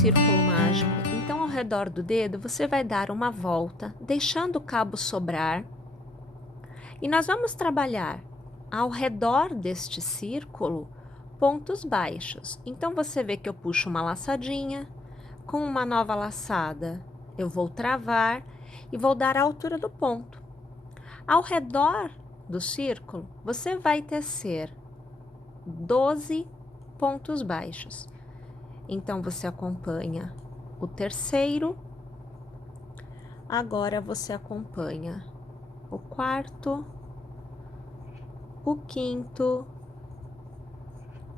círculo mágico, então ao redor do dedo você vai dar uma volta, deixando o cabo sobrar. E nós vamos trabalhar ao redor deste círculo pontos baixos. Então você vê que eu puxo uma laçadinha, com uma nova laçada eu vou travar e vou dar a altura do ponto. Ao redor do círculo, você vai tecer 12 pontos baixos. Então, você acompanha o terceiro, agora você acompanha o quarto, o quinto,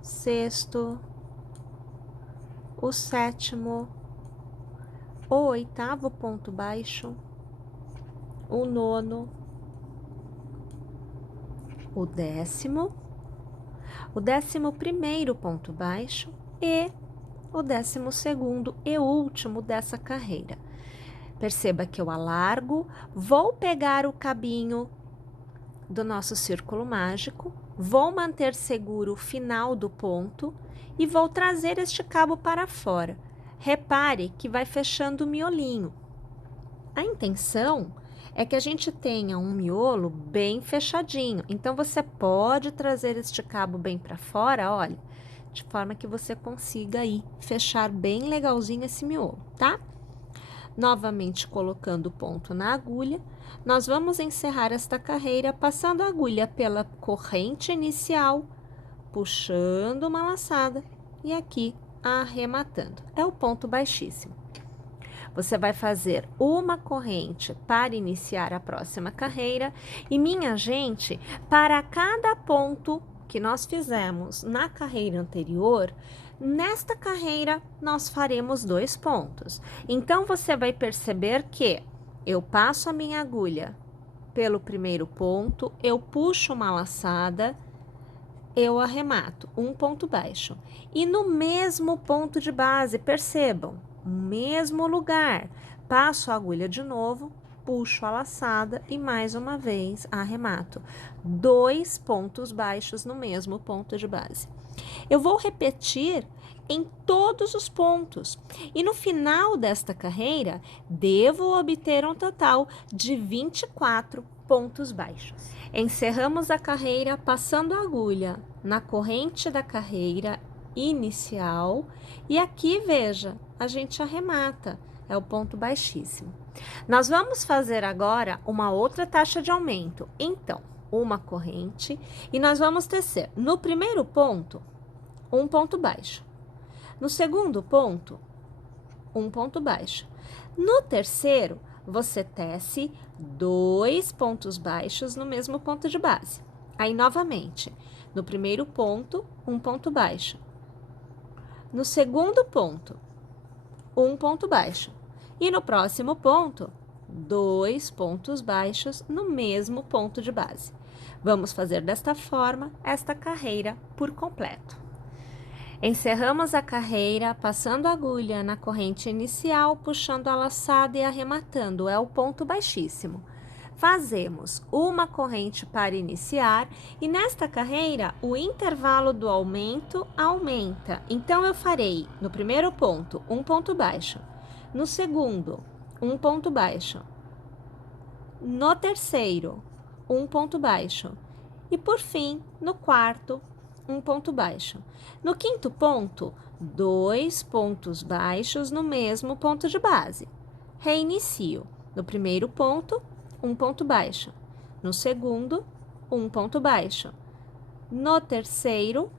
sexto, o sétimo, o oitavo ponto baixo, o nono, o 11º ponto baixo e o 12º e último dessa carreira. Perceba que eu alargo, vou pegar o cabinho do nosso círculo mágico, vou manter seguro o final do ponto e vou trazer este cabo para fora. Repare que vai fechando o miolinho. A intenção é que a gente tenha um miolo bem fechadinho. Então, você pode trazer este cabo bem para fora, olha, de forma que você consiga aí fechar bem legalzinho esse miolo, tá? Novamente colocando o ponto na agulha, nós vamos encerrar esta carreira passando a agulha pela corrente inicial, puxando uma laçada e aqui arrematando. É o ponto baixíssimo. Você vai fazer uma corrente para iniciar a próxima carreira e, minha gente, para cada ponto que nós fizemos na carreira anterior, nesta carreira nós faremos 2 pontos. Então, você vai perceber que eu passo a minha agulha pelo primeiro ponto, eu puxo uma laçada, eu arremato um ponto baixo. E no mesmo ponto de base, percebam, mesmo lugar, passo a agulha de novo, puxo a laçada e mais uma vez arremato 2 pontos baixos no mesmo ponto de base. Eu vou repetir em todos os pontos e no final desta carreira devo obter um total de 24 pontos baixos. Encerramos a carreira passando a agulha na corrente da carreira inicial e aqui, veja, a gente arremata, é o ponto baixíssimo. Nós vamos fazer agora uma outra taxa de aumento, então, uma corrente e nós vamos tecer no primeiro ponto, um ponto baixo, no segundo ponto, um ponto baixo, no terceiro, você tece 2 pontos baixos no mesmo ponto de base. Aí, novamente, no primeiro ponto, um ponto baixo. No segundo ponto, um ponto baixo. E no próximo ponto, 2 pontos baixos no mesmo ponto de base. Vamos fazer desta forma esta carreira por completo. Encerramos a carreira passando a agulha na corrente inicial, puxando a laçada e arrematando, é o ponto baixíssimo. Fazemos uma corrente para iniciar e nesta carreira o intervalo do aumento aumenta. Então, eu farei no primeiro ponto um ponto baixo, no segundo um ponto baixo, no terceiro um ponto baixo e por fim no quarto um ponto baixo. No quinto ponto, 2 pontos baixos no mesmo ponto de base. Reinicio. No primeiro ponto, um ponto baixo. No segundo, um ponto baixo. No terceiro,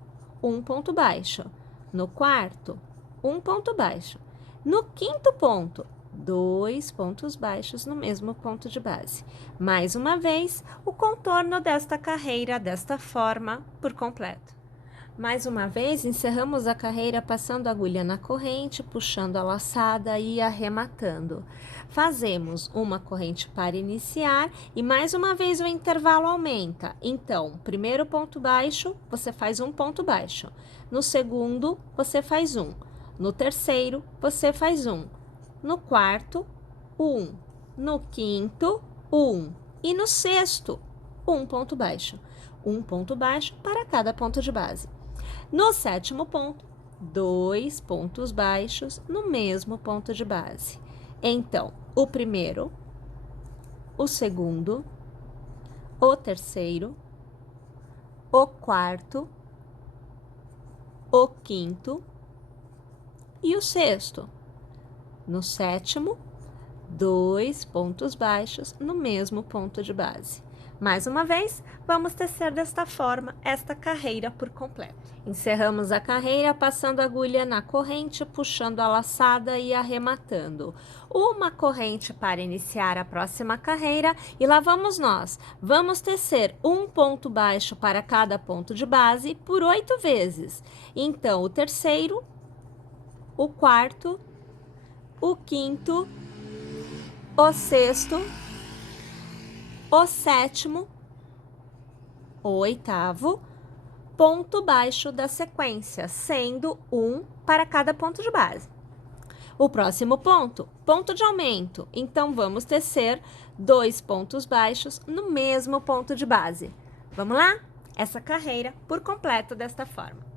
um ponto baixo. No quarto, um ponto baixo. No quinto ponto, 2 pontos baixos no mesmo ponto de base. Mais uma vez, o contorno desta carreira desta forma por completo. Mais uma vez, encerramos a carreira passando a agulha na corrente, puxando a laçada e arrematando. Fazemos uma corrente para iniciar e mais uma vez o intervalo aumenta. Então, primeiro ponto baixo, você faz um ponto baixo. No segundo, você faz um. No terceiro, você faz um. No quarto, um. No quinto, um. E no sexto, um ponto baixo. Um ponto baixo para cada ponto de base. No sétimo ponto, 2 pontos baixos no mesmo ponto de base. Então, o primeiro, o segundo, o terceiro, o quarto, o quinto e o sexto. No sétimo, 2 pontos baixos no mesmo ponto de base. Mais uma vez, vamos tecer desta forma esta carreira por completo. Encerramos a carreira passando a agulha na corrente, puxando a laçada e arrematando. Uma corrente para iniciar a próxima carreira e lá vamos nós. Vamos tecer um ponto baixo para cada ponto de base por 8 vezes. Então, o terceiro, o quarto, o quinto, o sexto, o sétimo, o oitavo, ponto baixo da sequência, sendo um para cada ponto de base. O próximo ponto, ponto de aumento. Então, vamos tecer 2 pontos baixos no mesmo ponto de base. Vamos lá? Essa carreira por completo desta forma.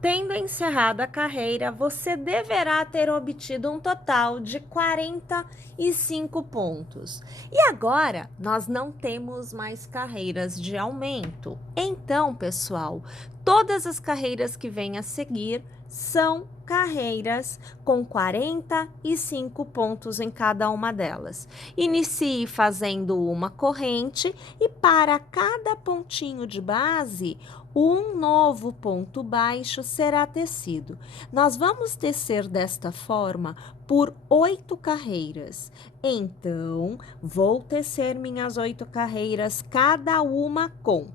Tendo encerrado a carreira, você deverá ter obtido um total de 45 pontos. E agora, nós não temos mais carreiras de aumento. Então, pessoal, todas as carreiras que vêm a seguir são carreiras com 45 pontos em cada uma delas. Inicie fazendo uma corrente e para cada pontinho de base, um novo ponto baixo será tecido. Nós vamos tecer desta forma por 8 carreiras. Então, vou tecer minhas 8 carreiras, cada uma com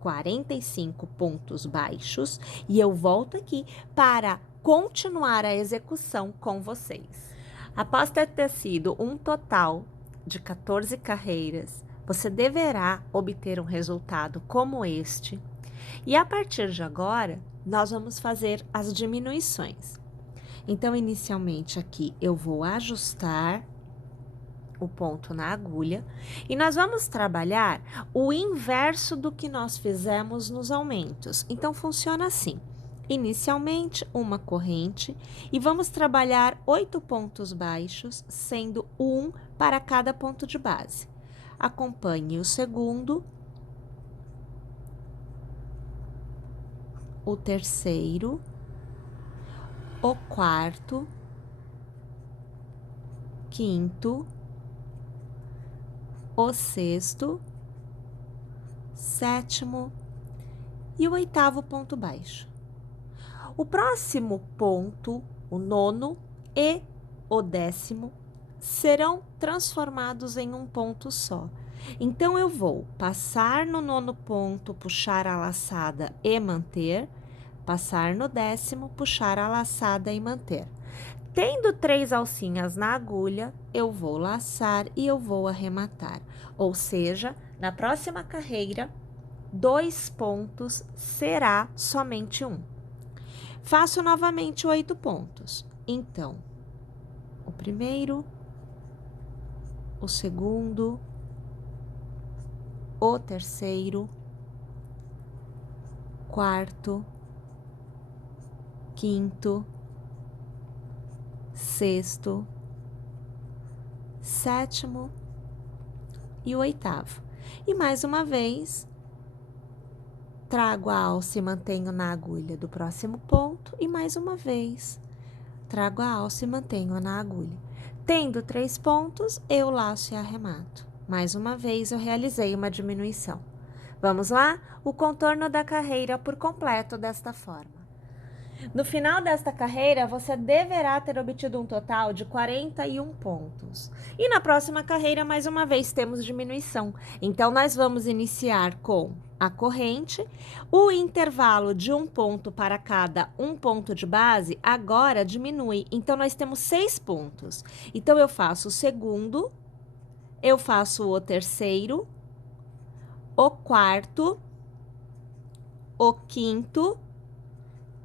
45 pontos baixos, e eu volto aqui para continuar a execução com vocês. Após ter tecido um total de 14 carreiras, você deverá obter um resultado como este. E a partir de agora, nós vamos fazer as diminuições. Então, inicialmente aqui, eu vou ajustar o ponto na agulha e nós vamos trabalhar o inverso do que nós fizemos nos aumentos. Então, funciona assim. Inicialmente, uma corrente e vamos trabalhar 8 pontos baixos, sendo um para cada ponto de base. Acompanhe o segundo, o terceiro, o quarto, quinto, o sexto, sétimo e o oitavo ponto baixo. O próximo ponto, o nono e o 10º, serão transformados em um ponto só. Então, eu vou passar no 9º ponto, puxar a laçada e manter, passar no 10º, puxar a laçada e manter. Tendo 3 alcinhas na agulha, eu vou laçar e eu vou arrematar. Ou seja, na próxima carreira, 2 pontos será somente um. Faço novamente 8 pontos. Então, o primeiro, o segundo, o terceiro, quarto, quinto, sexto, sétimo e o oitavo. E mais uma vez, trago a alça e mantenho na agulha do próximo ponto e mais uma vez, trago a alça e mantenho na agulha. Tendo 3 pontos, eu laço e arremato. Mais uma vez, eu realizei uma diminuição. Vamos lá? O contorno da carreira por completo desta forma. No final desta carreira, você deverá ter obtido um total de 41 pontos. E na próxima carreira, mais uma vez, temos diminuição. Então, nós vamos iniciar com a corrente, o intervalo de um ponto para cada um ponto de base, agora diminui. Então, nós temos 6 pontos. Então, eu faço o segundo, eu faço o terceiro, o quarto, o quinto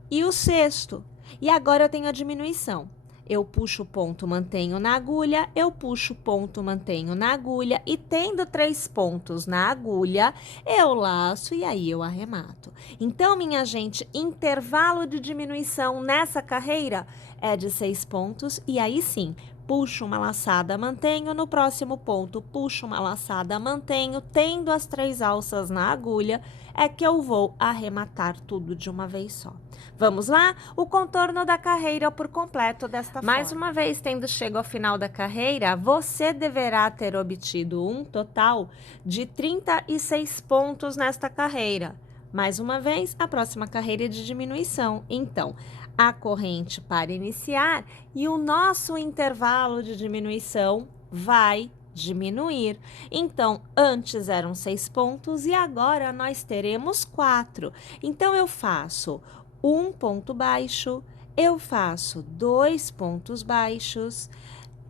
e o sexto. E agora eu tenho a diminuição. Eu puxo o ponto, mantenho na agulha, eu puxo o ponto, mantenho na agulha e tendo 3 pontos na agulha, eu laço e aí eu arremato. Então, minha gente, intervalo de diminuição nessa carreira é de 6 pontos e aí sim, puxo uma laçada, mantenho, no próximo ponto, puxo uma laçada, mantenho, tendo as 3 alças na agulha, é que eu vou arrematar tudo de uma vez só. Vamos lá? O contorno da carreira por completo desta forma. Mais uma vez, tendo chego ao final da carreira, você deverá ter obtido um total de 36 pontos nesta carreira. Mais uma vez, a próxima carreira é de diminuição. Então, a corrente para iniciar e o nosso intervalo de diminuição vai diminuir. Então, antes eram 6 pontos e agora nós teremos 4. Então, eu faço um ponto baixo, eu faço 2 pontos baixos,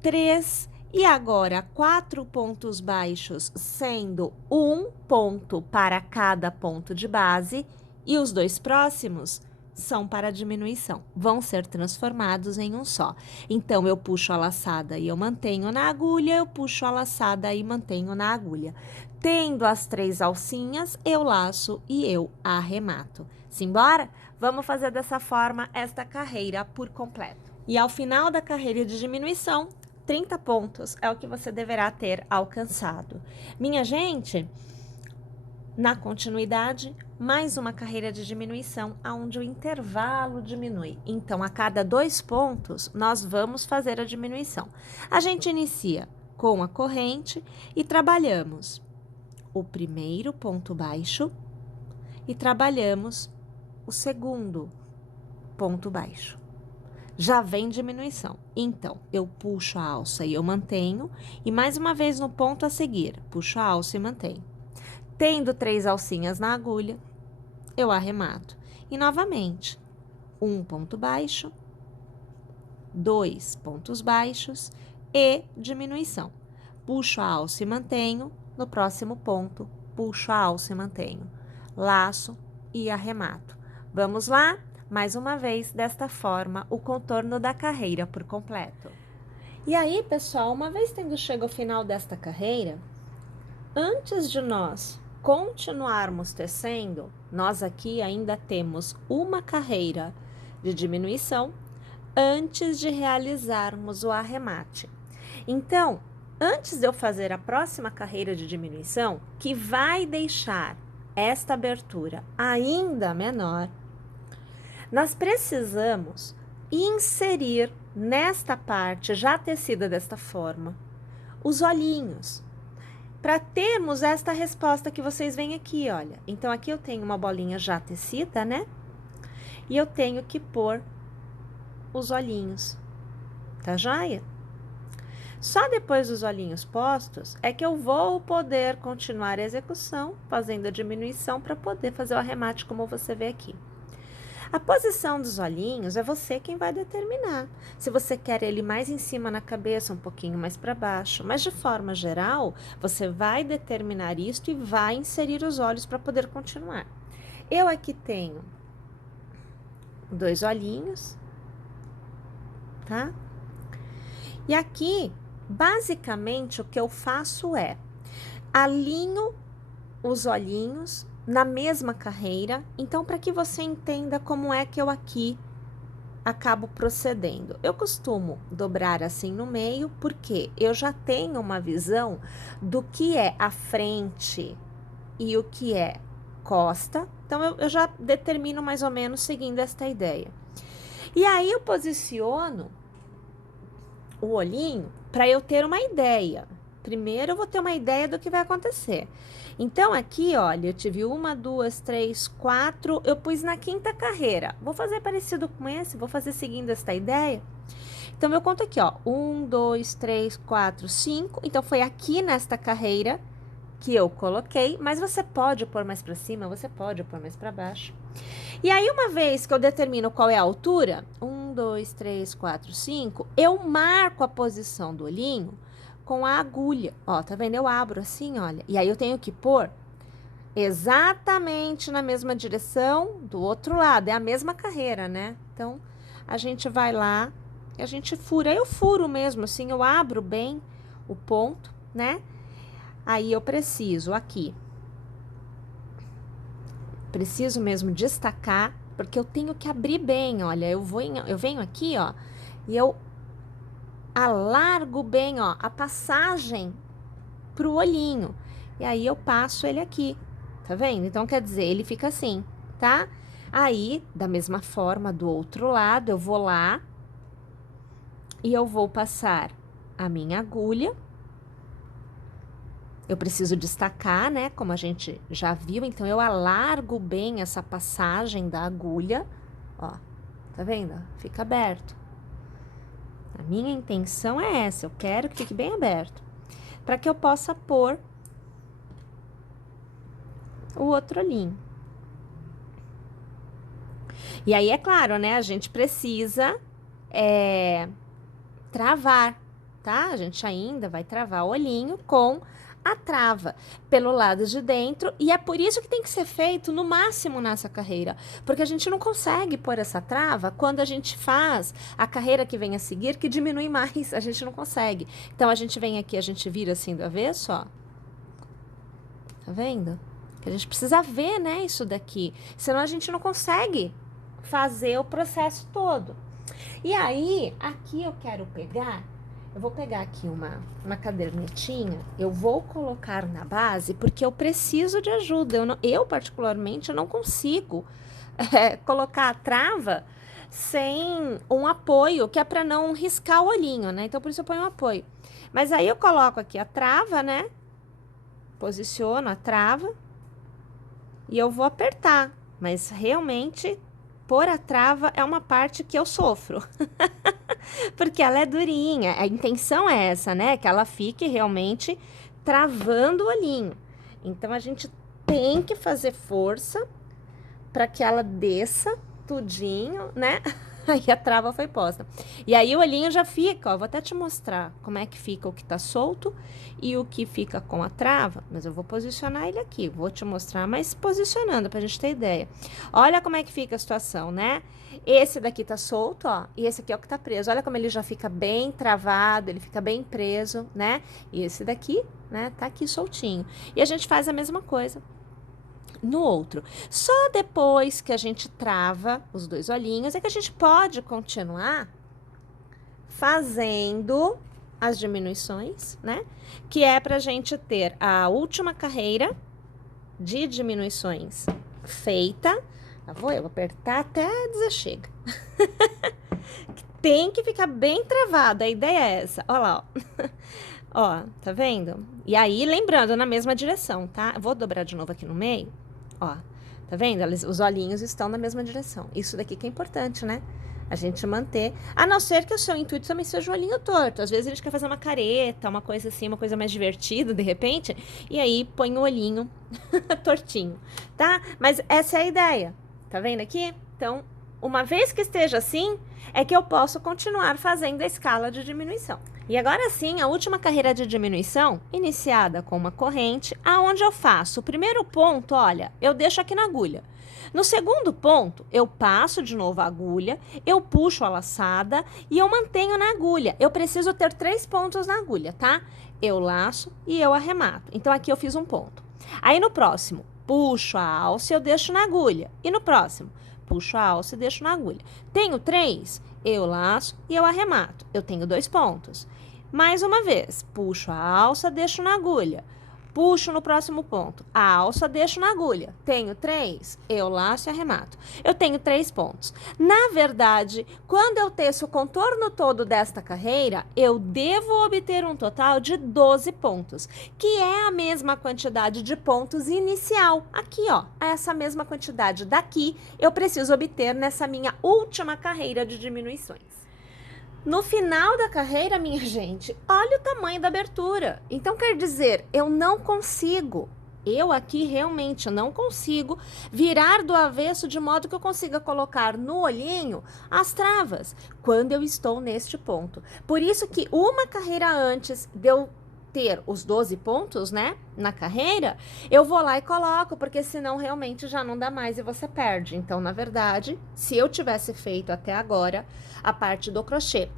3 e agora 4 pontos baixos, sendo um ponto para cada ponto de base e os 2 próximos são para diminuição, vão ser transformados em um só. Então, eu puxo a laçada e eu mantenho na agulha, eu puxo a laçada e mantenho na agulha. Tendo as 3 alcinhas, eu laço e eu arremato. Simbora? Vamos fazer dessa forma esta carreira por completo. E ao final da carreira de diminuição, 30 pontos é o que você deverá ter alcançado. Minha gente, na continuidade, mais uma carreira de diminuição, onde o intervalo diminui. Então, a cada 2 pontos, nós vamos fazer a diminuição. A gente inicia com a corrente e trabalhamos o primeiro ponto baixo e trabalhamos o segundo ponto baixo. Já vem diminuição. Então, eu puxo a alça e eu mantenho, e mais uma vez no ponto a seguir, puxo a alça e mantenho. Tendo 3 alcinhas na agulha, eu arremato. E novamente, um ponto baixo, 2 pontos baixos e diminuição. Puxo a alça e mantenho, no próximo ponto, puxo a alça e mantenho. Laço e arremato. Vamos lá? Mais uma vez, desta forma, o contorno da carreira por completo. E aí, pessoal, uma vez tendo chegado ao final desta carreira, antes de nós continuarmos tecendo, nós aqui ainda temos uma carreira de diminuição antes de realizarmos o arremate. Então, antes de eu fazer a próxima carreira de diminuição, que vai deixar esta abertura ainda menor, nós precisamos inserir nesta parte já tecida desta forma os olhinhos, para termos esta resposta que vocês veem aqui, olha. Então, aqui eu tenho uma bolinha já tecida, né? E eu tenho que pôr os olhinhos, tá joia? Só depois dos olhinhos postos é que eu vou poder continuar a execução, fazendo a diminuição para poder fazer o arremate, como você vê aqui. A posição dos olhinhos é você quem vai determinar. Se você quer ele mais em cima na cabeça, um pouquinho mais para baixo, mas de forma geral, você vai determinar isto e vai inserir os olhos para poder continuar. Eu aqui tenho 2 olhinhos, tá? E aqui, basicamente, o que eu faço é alinho os olhinhos na mesma carreira, então, para que você entenda como é que eu aqui acabo procedendo. Eu costumo dobrar assim no meio, porque eu já tenho uma visão do que é a frente e o que é costa, então, eu já determino mais ou menos seguindo esta ideia. E aí, eu posiciono o olhinho para eu ter uma ideia. Primeiro, eu vou ter uma ideia do que vai acontecer. Então, aqui, olha, eu tive 1, 2, 3, 4, eu pus na 5ª carreira. Vou fazer parecido com esse, vou fazer seguindo esta ideia. Então, eu conto aqui, ó, 1, 2, 3, 4, 5. Então, foi aqui nesta carreira que eu coloquei, mas você pode pôr mais para cima, você pode pôr mais para baixo. E aí, uma vez que eu determino qual é a altura, 1, 2, 3, 4, 5, eu marco a posição do olhinho com a agulha, ó, tá vendo? Eu abro assim, olha, e aí eu tenho que pôr exatamente na mesma direção do outro lado, é a mesma carreira, né? Então, a gente vai lá e a gente fura. Eu furo mesmo, assim, eu abro bem o ponto, né? Aí eu preciso aqui, preciso mesmo destacar, porque eu tenho que abrir bem, olha, eu venho aqui, ó, e eu alargo bem, ó, a passagem pro olhinho. E aí eu passo ele aqui, tá vendo? Então, quer dizer, ele fica assim, tá? Aí, da mesma forma, do outro lado, eu vou lá e eu vou passar a minha agulha. Eu preciso destacar, né? Como a gente já viu, então eu alargo bem essa passagem da agulha, ó, tá vendo? Fica aberto. A minha intenção é essa, eu quero que fique bem aberto, para que eu possa pôr o outro olhinho. E aí, é claro, né? A gente precisa travar, tá? A gente ainda vai travar o olhinho com a trava pelo lado de dentro, e é por isso que tem que ser feito no máximo nessa carreira, porque a gente não consegue pôr essa trava quando a gente faz a carreira que vem a seguir, que diminui mais, a gente não consegue. Então, a gente vem aqui, a gente vira assim do avesso, ó. Tá vendo? Que a gente precisa ver, né, isso daqui, senão a gente não consegue fazer o processo todo. E aí, aqui eu quero pegar, eu vou pegar aqui uma cadernetinha, eu vou colocar na base, porque eu preciso de ajuda. Eu particularmente, eu não consigo colocar a trava sem um apoio, que é para não riscar o olhinho, né? Então, por isso eu ponho um apoio. Mas aí eu coloco aqui a trava, né? Posiciono a trava e eu vou apertar. Mas realmente, pôr a trava é uma parte que eu sofro. Porque ela é durinha, a intenção é essa, né? Que ela fique realmente travando o olhinho. Então, a gente tem que fazer força para que ela desça tudinho, né? Aí a trava foi posta. E aí o olhinho já fica, ó, vou até te mostrar como é que fica o que tá solto e o que fica com a trava, mas eu vou posicionar ele aqui, vou te mostrar, mas posicionando pra gente ter ideia. Olha como é que fica a situação, né? Esse daqui tá solto, ó, e esse aqui é o que tá preso. Olha como ele já fica bem travado, ele fica bem preso, né? E esse daqui, né, tá aqui soltinho. E a gente faz a mesma coisa no outro. Só depois que a gente trava os dois olhinhos é que a gente pode continuar fazendo as diminuições, né? Que é pra gente ter a última carreira de diminuições feita. Eu vou apertar até dizer chega. Tem que ficar bem travado, a ideia é essa. Olha lá, ó. Ó, tá vendo? E aí, lembrando, na mesma direção, tá? Eu vou dobrar de novo aqui no meio. Ó, tá vendo? Os olhinhos estão na mesma direção. Isso daqui que é importante, né? A gente manter. A não ser que o seu intuito também seja o olhinho torto. Às vezes a gente quer fazer uma careta, uma coisa assim, uma coisa mais divertida, de repente. E aí põe o olhinho tortinho, tá? Mas essa é a ideia. Tá vendo aqui? Então, uma vez que esteja assim, é que eu posso continuar fazendo a escala de diminuição. E agora sim, a última carreira de diminuição, iniciada com uma corrente, aonde eu faço o primeiro ponto, olha, eu deixo aqui na agulha. No segundo ponto, eu passo de novo a agulha, eu puxo a laçada e eu mantenho na agulha. Eu preciso ter 3 pontos na agulha, tá? Eu laço e eu arremato. Então, aqui eu fiz um ponto. Aí, no próximo, puxo a alça e eu deixo na agulha. E no próximo, puxo a alça e deixo na agulha. Tenho 3, eu laço e eu arremato. Eu tenho 2 pontos. Mais uma vez, puxo a alça, deixo na agulha. Puxo no próximo ponto. A alça, deixo na agulha. Tenho 3, eu laço e arremato. Eu tenho 3 pontos. Na verdade, quando eu teço o contorno todo desta carreira, eu devo obter um total de 12 pontos, que é a mesma quantidade de pontos inicial. Aqui, ó, essa mesma quantidade daqui eu preciso obter nessa minha última carreira de diminuições. No final da carreira, minha gente, olha o tamanho da abertura. Então, quer dizer, eu não consigo, eu aqui realmente não consigo virar do avesso de modo que eu consiga colocar no olhinho as travas, quando eu estou neste ponto. Por isso que uma carreira antes de eu ter os 12 pontos, né, na carreira, eu vou lá e coloco, porque senão realmente já não dá mais e você perde. Então, na verdade, se eu tivesse feito até agora a parte do crochê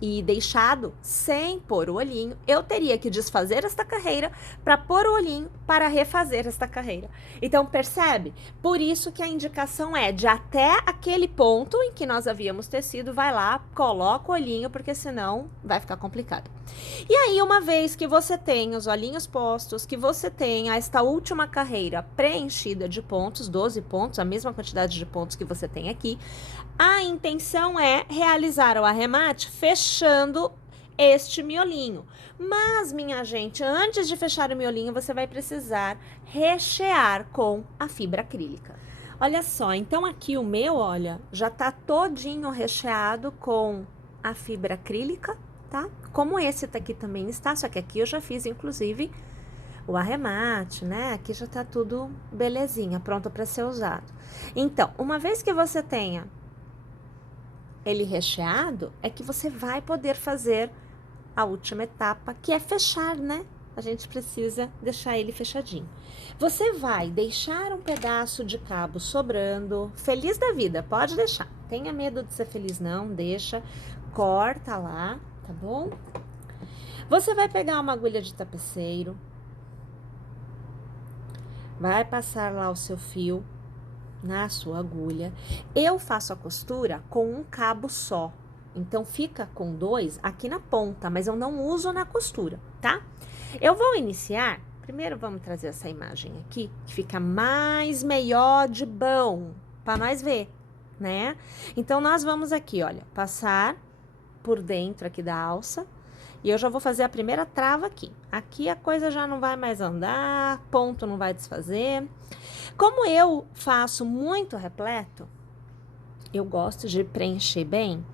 e deixado sem pôr o olhinho, eu teria que desfazer esta carreira para pôr o olhinho para refazer esta carreira. Então, percebe? Por isso que a indicação é de até aquele ponto em que nós havíamos tecido, vai lá, coloca o olhinho, porque senão vai ficar complicado. E aí, uma vez que você tem os olhinhos postos, que você tem esta última carreira preenchida de pontos, 12 pontos, a mesma quantidade de pontos que você tem aqui, a intenção é realizar o arremate fechando este miolinho. Mas, minha gente, antes de fechar o miolinho, você vai precisar rechear com a fibra acrílica. Olha só, então aqui o meu, olha, já tá todinho recheado com a fibra acrílica, tá? Como esse aqui também está, só que aqui eu já fiz, inclusive, o arremate, né? Aqui já tá tudo belezinha, pronto para ser usado. Então, uma vez que você tenha ele recheado, é que você vai poder fazer a última etapa, que é fechar, né? A gente precisa deixar ele fechadinho. Você vai deixar um pedaço de cabo sobrando, feliz da vida, pode deixar. Tenha medo de ser feliz não, deixa, corta lá, tá bom? Você vai pegar uma agulha de tapeceiro, vai passar lá o seu fio na sua agulha. Eu faço a costura com um cabo só, então fica com 2 aqui na ponta, mas eu não uso na costura, tá? Eu vou iniciar, primeiro vamos trazer essa imagem aqui, que fica mais melhor de bom, para nós ver, né? Então, nós vamos aqui, olha, passar por dentro aqui da alça, e eu já vou fazer a primeira trava aqui. Aqui a coisa já não vai mais andar, ponto não vai desfazer. Como eu faço muito repleto, eu gosto de preencher bem,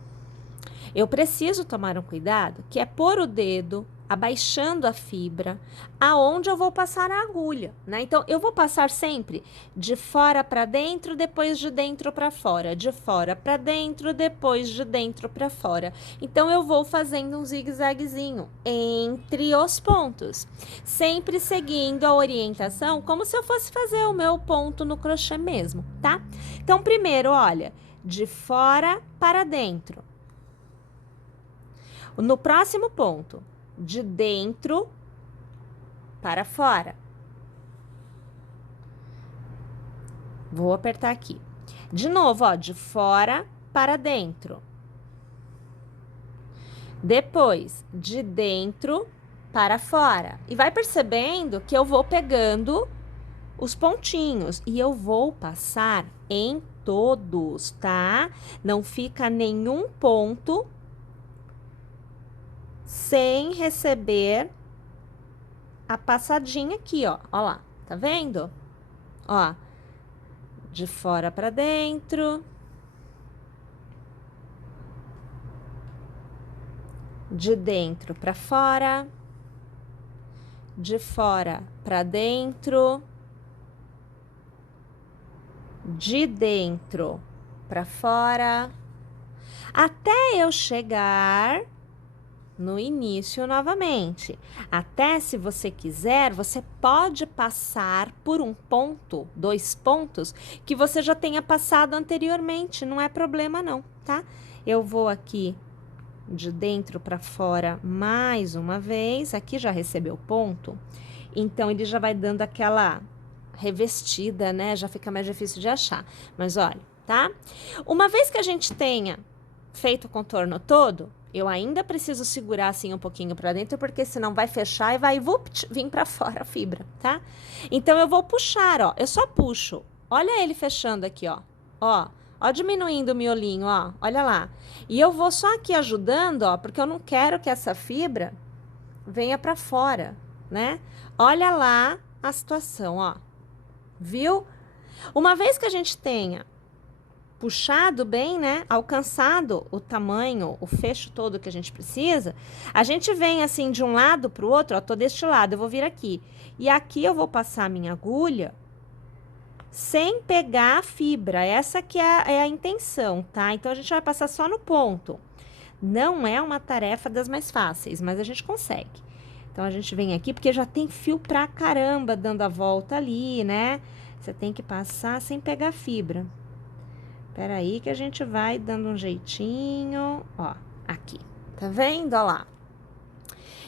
eu preciso tomar um cuidado, que é pôr o dedo abaixando a fibra, aonde eu vou passar a agulha, né? Então, eu vou passar sempre de fora para dentro, depois de dentro para fora, de fora para dentro, depois de dentro para fora. Então, eu vou fazendo um zigue-zaguezinho entre os pontos, sempre seguindo a orientação como se eu fosse fazer o meu ponto no crochê mesmo, tá? Então, primeiro, olha, de fora para dentro. No próximo ponto, de dentro para fora. Vou apertar aqui. De novo, ó, de fora para dentro. Depois, de dentro para fora. E vai percebendo que eu vou pegando os pontinhos e eu vou passar em todos, tá? Não fica nenhum ponto sem receber a passadinha aqui, ó. Ó lá, tá vendo? Ó, de fora para dentro. De dentro para fora. De fora para dentro. De dentro para fora. Até eu chegar no início novamente. Até, se você quiser, você pode passar por um ponto, 2 pontos, que você já tenha passado anteriormente, não é problema não, tá? Eu vou aqui de dentro para fora mais uma vez, aqui já recebeu ponto, então ele já vai dando aquela revestida, né? Já fica mais difícil de achar, mas olha, tá? Uma vez que a gente tenha feito o contorno todo, eu ainda preciso segurar assim um pouquinho para dentro, porque senão vai fechar e vai vir para fora a fibra, tá? Então, eu vou puxar, ó. Eu só puxo. Olha ele fechando aqui, ó. Ó, diminuindo o miolinho, ó. Olha lá. E eu vou só aqui ajudando, ó, porque eu não quero que essa fibra venha para fora, né? Olha lá a situação, ó. Viu? Uma vez que a gente tenha puxado bem, né? Alcançado o tamanho, o fecho todo que a gente precisa, a gente vem assim de um lado para o outro, ó, tô deste lado, eu vou vir aqui. E aqui eu vou passar a minha agulha sem pegar a fibra, essa que é a intenção, tá? Então, a gente vai passar só no ponto. Não é uma tarefa das mais fáceis, mas a gente consegue. Então, a gente vem aqui, porque já tem fio pra caramba dando a volta ali, né? Você tem que passar sem pegar fibra. Espera aí que a gente vai dando um jeitinho, ó, aqui, Tá vendo? Ó lá.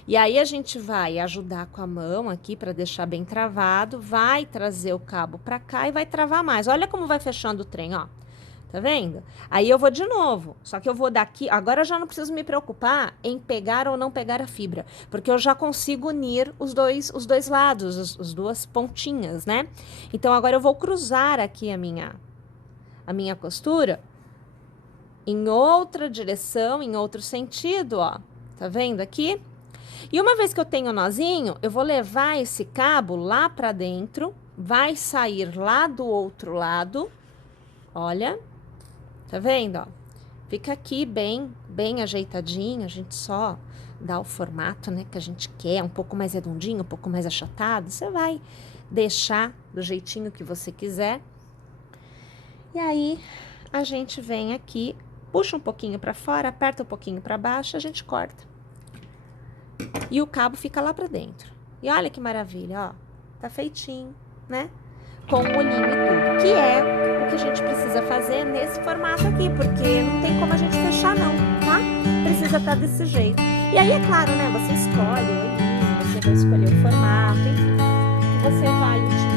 E aí, a gente vai ajudar com a mão aqui para deixar bem travado, vai trazer o cabo para cá e vai travar mais. Olha como vai fechando o trem, ó. Tá vendo? Aí eu vou de novo, só que eu vou daqui, agora eu já não preciso me preocupar em pegar ou não pegar a fibra, porque eu já consigo unir os dois lados, as duas pontinhas, né? Então, agora eu vou cruzar aqui a minha costura em outra direção, em outro sentido, ó. Tá vendo aqui? E uma vez que eu tenho o nozinho, eu vou levar esse cabo lá pra dentro, vai sair lá do outro lado, olha, tá vendo, ó? Fica aqui bem ajeitadinho, a gente só dá o formato, né, que a gente quer, um pouco mais redondinho, um pouco mais achatado, você vai deixar do jeitinho que você quiser. E aí, a gente vem aqui, puxa um pouquinho pra fora, aperta um pouquinho pra baixo, a gente corta. E o cabo fica lá pra dentro. E olha que maravilha, ó. Tá feitinho, né? Com o olhinho e tudo. Que é o que a gente precisa fazer nesse formato aqui, porque não tem como a gente fechar não, tá? Precisa estar desse jeito. E aí, é claro, né? Você escolhe o olhinho, você vai escolher o formato, enfim, que você vai utilizar.